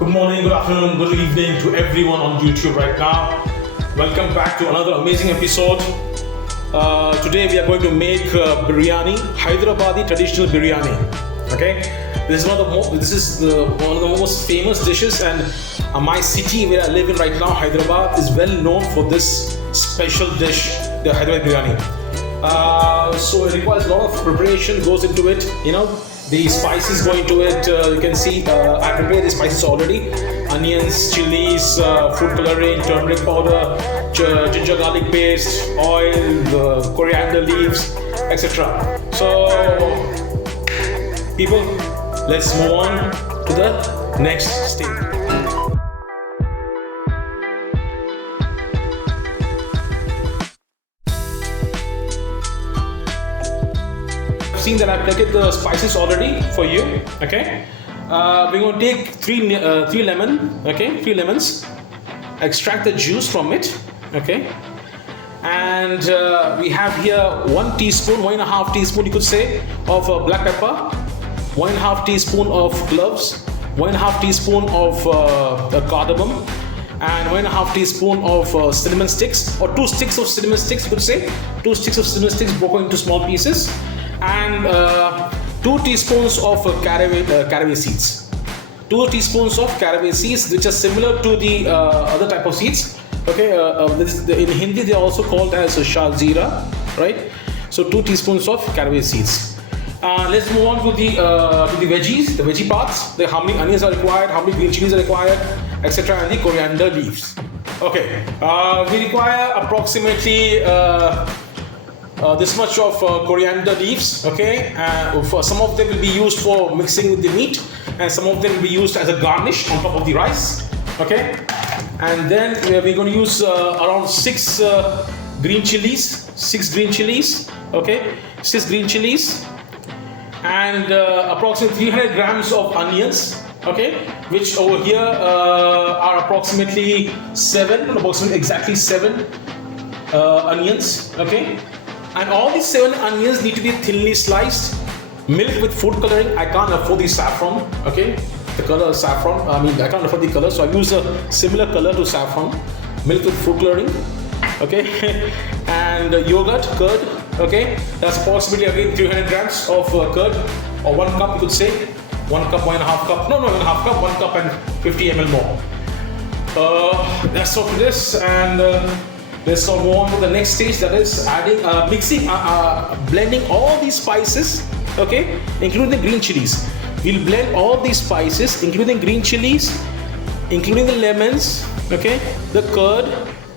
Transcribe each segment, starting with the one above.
Good morning, good afternoon, good evening to everyone on YouTube right now. Welcome back to another amazing episode. Today we are going to make biryani, Hyderabadi traditional biryani. Okay, this is one of the most famous dishes, and my city where I live in right now, Hyderabad, is well known for this special dish, the Hyderabadi biryani. So it requires a lot of preparation goes into it. The spices go into it. You can see I prepared the spices already: onions, chilies, food coloring, turmeric powder, ginger garlic paste, oil, coriander leaves, etc. So people, let's move on to the next stage. Seen that I've plated the spices already for you. Okay, we're going to take three lemons, extract the juice from it. Okay, and we have here 1 teaspoon, 1.5 teaspoon you could say, of black pepper, 1.5 teaspoon of cloves, 1.5 teaspoon of cardamom, and 1.5 teaspoon of cinnamon sticks, or 2 sticks of cinnamon sticks you could say, 2 sticks of cinnamon sticks broken into small pieces, and 2 teaspoons of caraway seeds. 2 teaspoons of caraway seeds, which are similar to the other type of seeds. Okay, in Hindi they are also called as shazira, right? So 2 teaspoons of caraway seeds. Let's move on to the veggies, the veggie parts. How many onions are required, how many green chilies are required, etc., and the coriander leaves. Okay, we require approximately this much of coriander leaves. Okay, for some of them will be used for mixing with the meat, and some of them will be used as a garnish on top of the rice. Okay, and then we're going to use around 6 green chilies. 6 green chilies. Okay, 6 green chilies, and approximately 300 grams of onions. Okay, which over here are approximately exactly 7 onions. Okay. And all these 7 onions need to be thinly sliced. Milk with food coloring. I can't afford the saffron. Okay, the color saffron. I can't afford the color, so I use a similar color to saffron. Milk with food coloring. Okay, and yogurt, curd. Okay, that's approximately again 300 grams of curd, or 1 cup you could say. 1 cup, 1.5 cup. No, 1.5 cup. 1 cup and 50 ml more. That's all for this, and. Let's move on to the next stage, that is adding, blending all these spices, okay, including the green chilies. We'll blend all these spices, including green chilies, including the lemons, okay, the curd,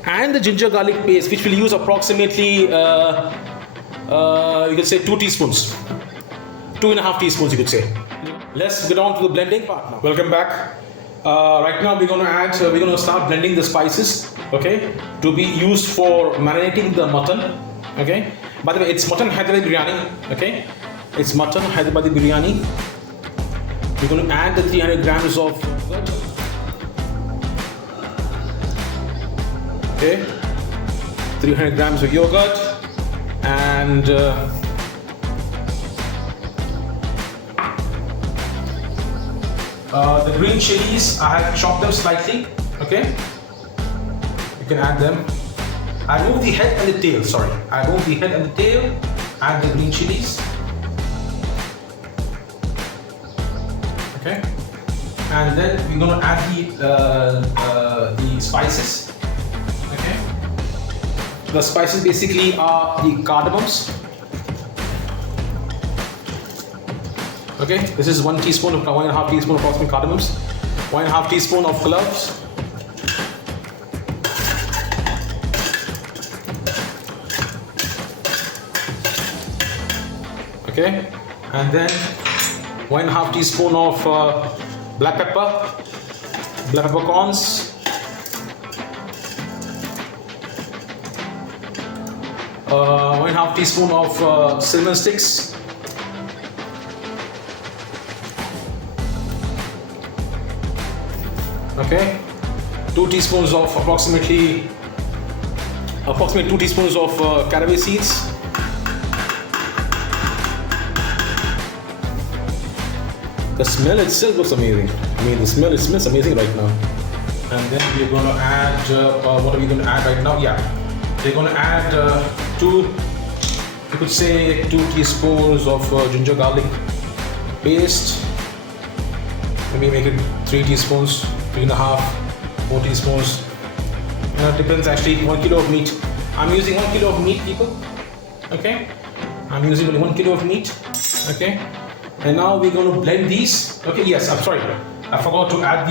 and the ginger garlic paste, which we'll use approximately, you can say 2 teaspoons, 2.5 teaspoons, you could say. Let's get on to the blending part now. Welcome back. Right now we're going to start blending the spices, okay, to be used for marinating the mutton. Okay, by the way, it's mutton Hyderabadi biryani. Okay, it's mutton Hyderabadi biryani. We're going to add the 300 grams of yogurt. Okay, 300 grams of yogurt, and the green chilies, I have chopped them slightly. Okay, you can add them. I remove the head and the tail. Sorry, I remove the head and the tail. Add the green chilies. Okay, and then we're going to add the spices. Okay, the spices basically are the cardamoms. Okay, this is 1 teaspoon of 1.5 teaspoon of approximately cardamoms, 1.5 teaspoon of cloves, okay, and then 1.5 teaspoon of black peppercorns, 1.5 teaspoon of cinnamon sticks. Okay, 2 teaspoons of approximately 2 teaspoons of caraway seeds, The smell itself looks amazing. I mean, the smell, it smells amazing right now. And then we're going to add, what are we going to add right now? Yeah, we're going to add you could say 2 teaspoons of ginger garlic paste. Maybe make it 3 teaspoons, 3.5, 4 teaspoons. It depends actually. 1 kilo of meat. I'm using 1 kilo of meat, people. Okay, I'm using only 1 kilo of meat. Okay, and now we're going to blend these. Okay, yes, I'm sorry, I forgot to add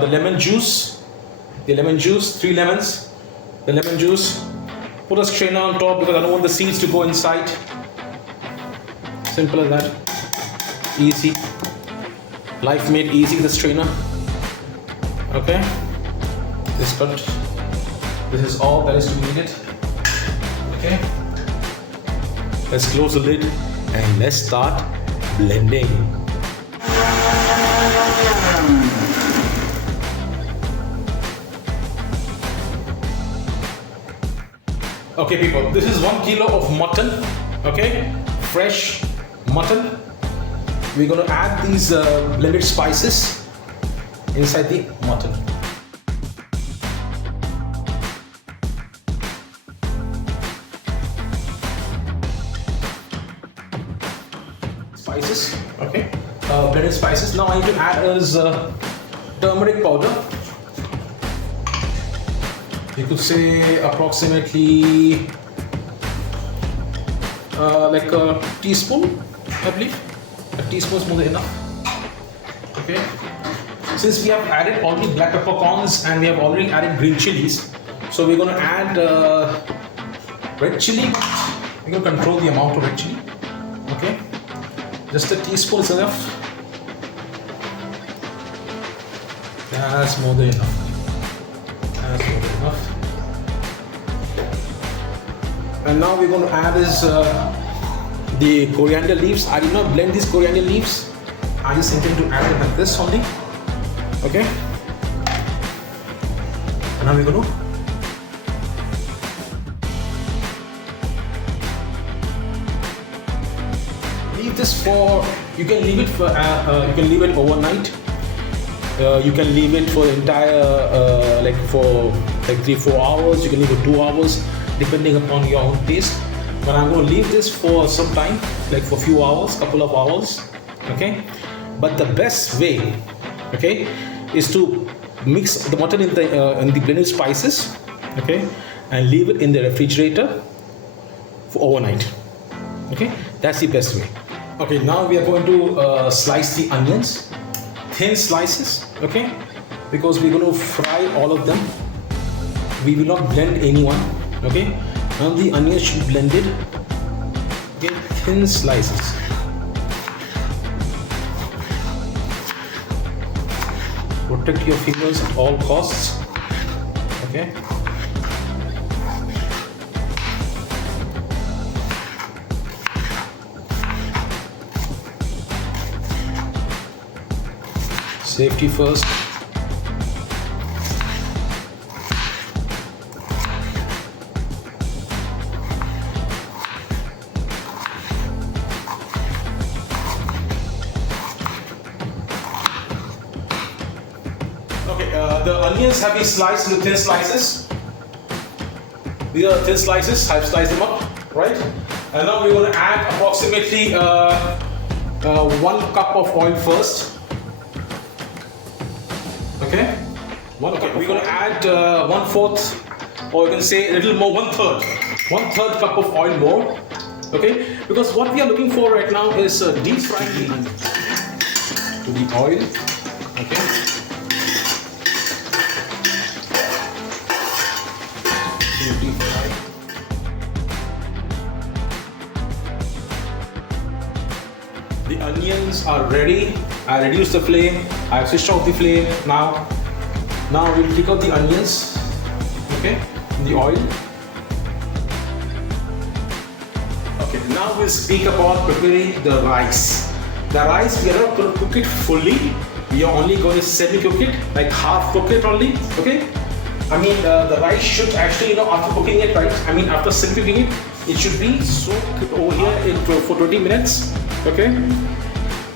the lemon juice. The lemon juice, 3 lemons. The lemon juice. Put a strainer on top because I don't want the seeds to go inside. Simple as that. Easy. Life made easy, the strainer. Okay. This is all that is to be needed. Okay. Let's close the lid and let's start blending. Okay, people, this is 1 kilo of mutton. Okay, fresh mutton. We're going to add these blended spices inside the mutton. Spices, okay, blended spices. Now I need to add is turmeric powder. You could say approximately like a teaspoon, I believe. A teaspoon is more than enough. Okay. Since we have added already black peppercorns and we have already added green chilies, so we're going to add red chili. We're going to control the amount of red chili. Okay. Just a teaspoon is enough. That's more than enough. That's more than enough. And now we're going to add is the coriander leaves. I did not blend these coriander leaves. I just intend to add it like this only. Okay. And now we're going to leave this for. You can leave it for. You can leave it overnight. You can leave it for the entire like for like 3-4 hours. You can leave it 2 hours, depending upon your own taste. But I'm going to leave this for some time, like for a few hours, couple of hours. Okay. But the best way, okay, is to mix the mutton in the blended spices, okay, and leave it in the refrigerator for overnight. Okay, that's the best way. Okay, now we are going to slice the onions, thin slices, okay, because we're going to fry all of them. We will not blend anyone, okay. Now the onions should be blended, okay, thin slices. Protect your fingers at all costs, okay. Safety first. The onions have been sliced into thin slices. These are thin slices. I've sliced them up, right? And now we're going to add approximately 1 cup of oil first. Okay. We're going to add 1/4, or you can say a little more, 1/3. 1/3 cup of oil more. Okay. Because what we are looking for right now is deep frying to the oil. Okay. The onions are ready. I reduced the flame. I switched off the flame. Now we'll take out the onions, okay, in the oil. Okay, now we'll speak about preparing the rice. The rice, we are not going to cook it fully. We are only going to semi-cook it, like half cook it only, okay. I mean, the rice should actually, after cooking it, right? I mean, after semi-cooking it, it should be soaked over here for 20 minutes, okay?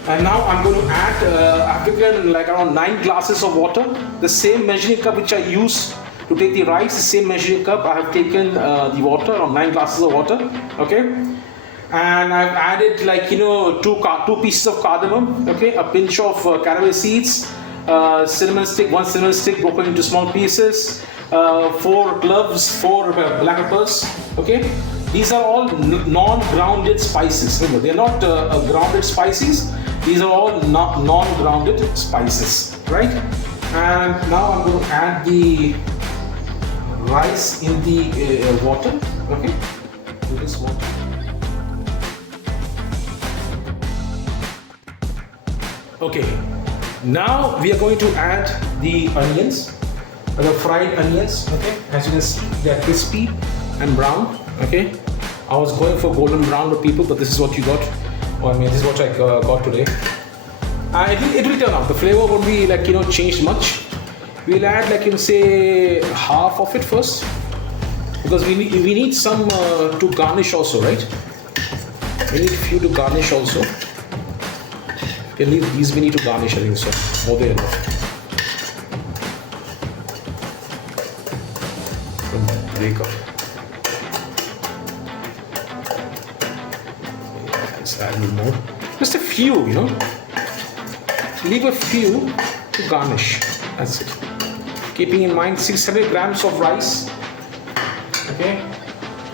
And now I'm going to add, I've taken like around 9 glasses of water. The same measuring cup which I used to take the rice, the same measuring cup, I have taken the water, around 9 glasses of water. Okay. And I've added like, two pieces of cardamom, okay, a pinch of caraway seeds, cinnamon stick, one cinnamon stick broken into small pieces, 4 cloves, 4 black peppers, okay. These are all non-grounded spices. Remember, they are not grounded spices. These are all non-grounded spices, right? And now I'm going to add the rice in the water, okay? To this water. Okay, now we are going to add the onions, the fried onions, okay? As you can see, they are crispy and brown, okay? I was going for golden brown for people, but this is what you got. This is what I got today. It will turn out. The flavor won't be like, changed much. We'll add like, say half of it first, because we need some to garnish also, right? We need a few to garnish also. Okay, these we need to garnish, I think so. More than enough. Break up. Let's add a little more. Just a few, Leave a few to garnish. That's it. Keeping in mind 600 grams of rice. Okay.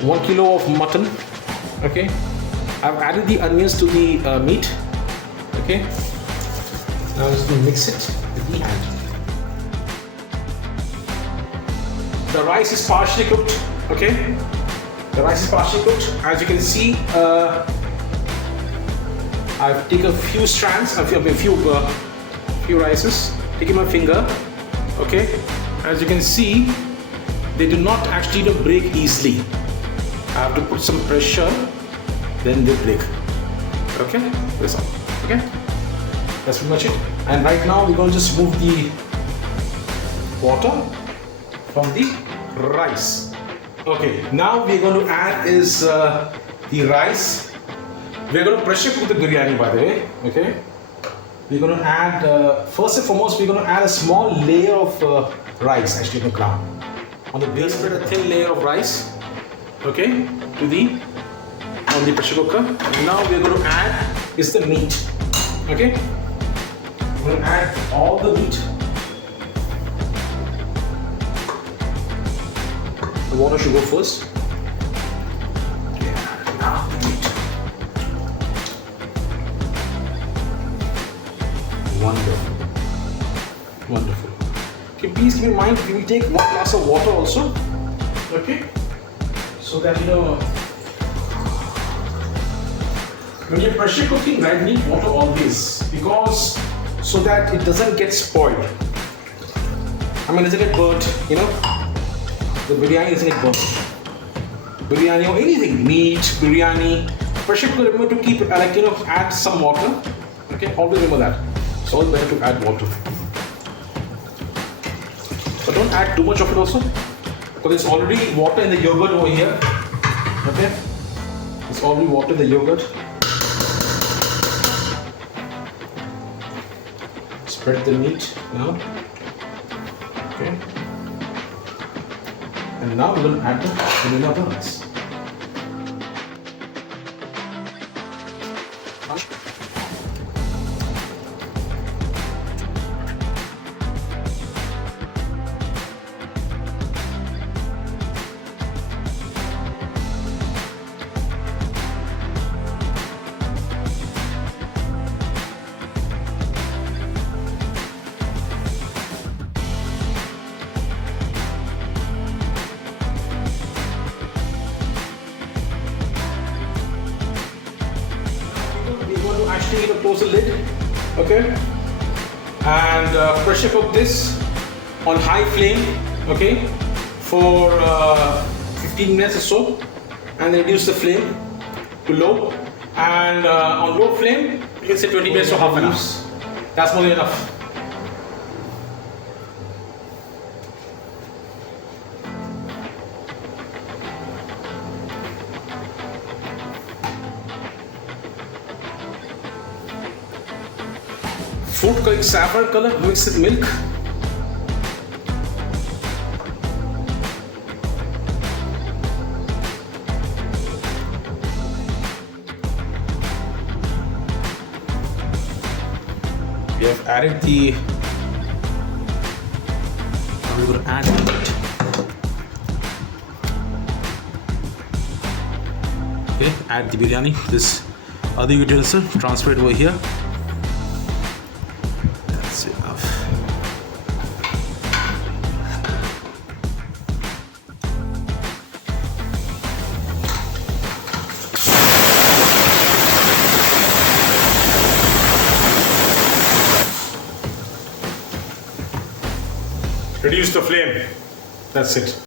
1 kilo of mutton. Okay. I've added the onions to the meat. Okay. Now I'm just going to mix it with the hand. The rice is partially cooked. Okay. The rice is partially cooked. As you can see, I've taken a few strands, a few rices, taking my finger, okay? As you can see, they do not actually break easily. I have to put some pressure, then they break. Okay, that's all. Okay, that's pretty much it. And right now we're going to just remove the water from the rice. Okay, now we're going to add is the rice. We're going to pressure cook the biryani, by the way. Okay, we're going to add first and foremost, we're going to add a small layer of rice actually on the ground. On the base, spread a thin layer of rice, okay, on the pressure cooker. And now we're going to add is the meat. Okay, we're going to add all the meat. The water should go first. Yeah, now the meat. Wonderful. Wonderful. Okay, please keep in mind we will take 1 glass of water also. Okay, so that when you're pressure cooking, right, you need water always, because so that it doesn't get spoiled. Doesn't get burnt, the biryani doesn't get burnt. Biryani or anything, meat, biryani, pressure cooker, remember to keep add some water. Okay, always remember that. It's always better to add water. But don't add too much of it also, because there's already water in the yogurt over here. Okay, there's already water in the yogurt. Spread the meat now. Okay, and now we're going to add the vanilla rice. Actually close the lid, okay, and pressure cook this on high flame, okay, for 15 minutes or so, and then reduce the flame to low, and on low flame you can say 20 minutes or half an hour. That's more than enough. Food का एक saffron color mixed with milk. We have added the. Now we're going to add it. Okay, add the biryani. This other utensil, transfer it over here. That's enough. Reduce the flame. That's it.